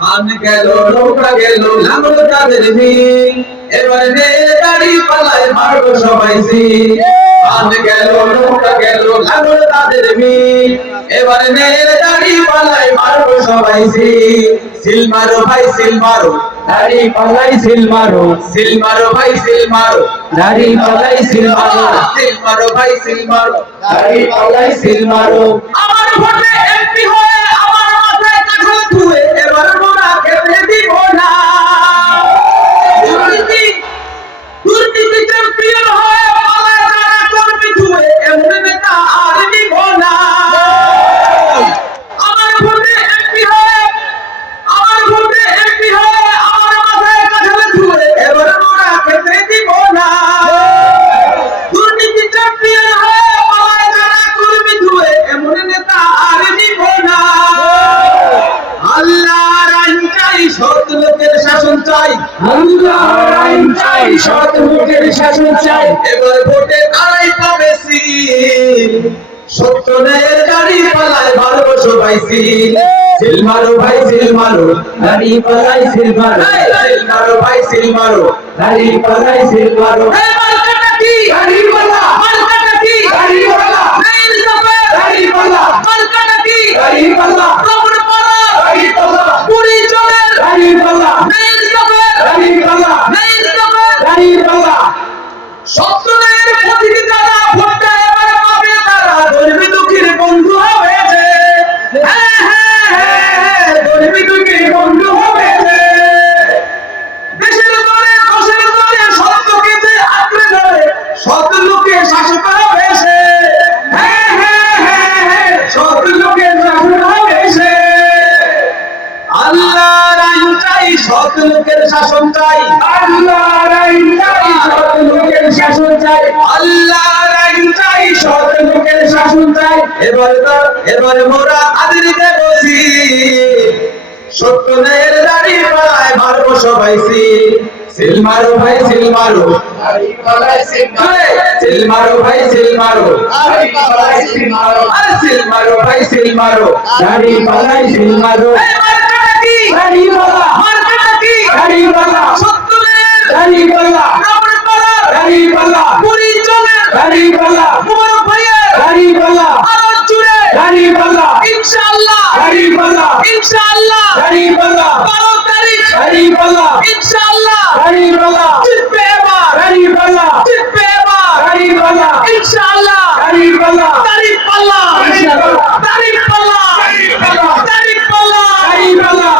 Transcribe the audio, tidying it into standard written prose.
ধান গেল নৌকা গেল লাঙল তাদের মিল, এবার নে দাড়ি পাল্লায় মারবো সবাই সিল। ধান গেল নৌকা গেল লাঙল তাদের মিল, এবার নে দাড়ি পাল্লায় মারবো সবাই সিল। সিল মারো ভাই সিল মারো, দাড়ি পাল্লাই সিল মারো, সিল মারো ভাই সিল মারো, দাড়ি পাল্লাই সিল মারো, সিল মারো ভাই সিল মারো। দাড়ি পাল্লাই সিল মারো। আমার ভোটে এমপি হয়ে আমার মাথায় কাঁঠাল ধুয়ে এবার মোরা খেতে দিব না। দুর্নীতি দুর্নীতি চ্যাম্পিয়ন হয়ে পালায় যারা কর্মী ধুয়ে এমন নেতা আর নিব না। আমার ভোটে এমপি হয়ে আমার ভোটে এমপি হয়ে আমার মাথায় কাঁঠাল ধুয়ে এবার মোরা খেতে দিব না। দুর্নীতি চ্যাম্পিয়ন হয়ে পালায় যারা কর্মী ধুয়ে এমন নেতা আর নিব না। আল্লাহর আইন চাই, সৎ লোকের শাসন চাই। আল্লাহর আইন চাই, সৎ লোকের শাসন চাই। এবার ভোটে তারাই পাবে সিল, সত্য ন্যায়ের দাড়ি পাল্লায় মারবো সবাই সিল। সিল মারো ভাই সিল মারো, দাড়ি পাল্লাই সিল মারো, সিল মারো ভাই সিল মারো। দাড়ি পাল্লাই সিল মারো। এই মার্কাটা কি? দাড়ি পাল্লা, মার্কাটা কি? দাড়ি পাল্লা, ন্যায়ের সফর। দাড়ি পাল্লা, মার্কাটা কি? দাড়ি পাল্লা, কবর পাড়া, দাড়ি পাল্লা, পুরী চলের। দাড়ি পাল্লা, ন্যায়ের সফর। দাড়ি পাল্লা, ন্যায়ের সফর। দাড়ি পাল্লা। সত্য ন্যায়ের প্রতীক যারা, ভোটটা এবার পাবে তারা, গরিব দুঃখীর বন্ধু হয়েছে। হ্যাঁ হ্যাঁ হ্যাঁ, গরিব দুঃখীর বন্ধু হয়েছে। দেশের দরে দোষের দরে সত্যকে যে আঁকড়ে ধরে, সৎ লোকে শাসক হয়েছে। হ্যাঁ হ্যাঁ হ্যাঁ হ্যাঁ, সৎ লোকে শাসক হয়েছে। আল্লাহর আইন চাই, সৎ লোকের শাসন চাই। আল্লাহর আইন চাই, সৎ লোকের শাসন চাই। আল্লাহর আইন চাই, সৎ লোকের শাসন চাই। এবার মোরা আদরিতে বসি, সত্য ন্যায়ের দাড়ি পাল্লায় মারবো সবাই সিল। সিল মারো ভাই সিল মারো, দাড়ি পাল্লাই সিল মারো, সিল মারো ভাই সিল মারো। দাড়ি পাল্লাই সিল মারো, আরে সিল মারো ভাই সিল মারো। দাড়ি পাল্লাই সিল মারো। এই মার্কাটা কি? দাড়ি পাল্লা, মার্কাটা কি? দাড়ি পাল্লা, সত্য ন্যায়ের দাড়ি পাল্লা, কবর পাড়া, দাড়ি পাল্লা, পুরী চলের। দাড়ি পাল্লা, মুবারক ভাইয়ের দাড়ি পাল্লা, আরো জুড়ে। দাড়ি পাল্লা, ইনশাআল্লাহ দাড়ি পাল্লা, ইনশাআল্লাহ দাড়ি পাল্লা, 12 তারিখ দাড়ি পাল্লা, ইনশাআল্লাহ দাড়ি পাল্লা, জিতবে এবার, দাড়ি পাল্লা, জিতবে এবার দাড়ি পাল্লা, ইনশাআল্লাহ। দাড়ি পাল্লা, তারিখ পাল্লা, ইনশাআল্লাহ। তারিখ পাল্লা, তারিখ পাল্লা। দাড়ি পাল্লা।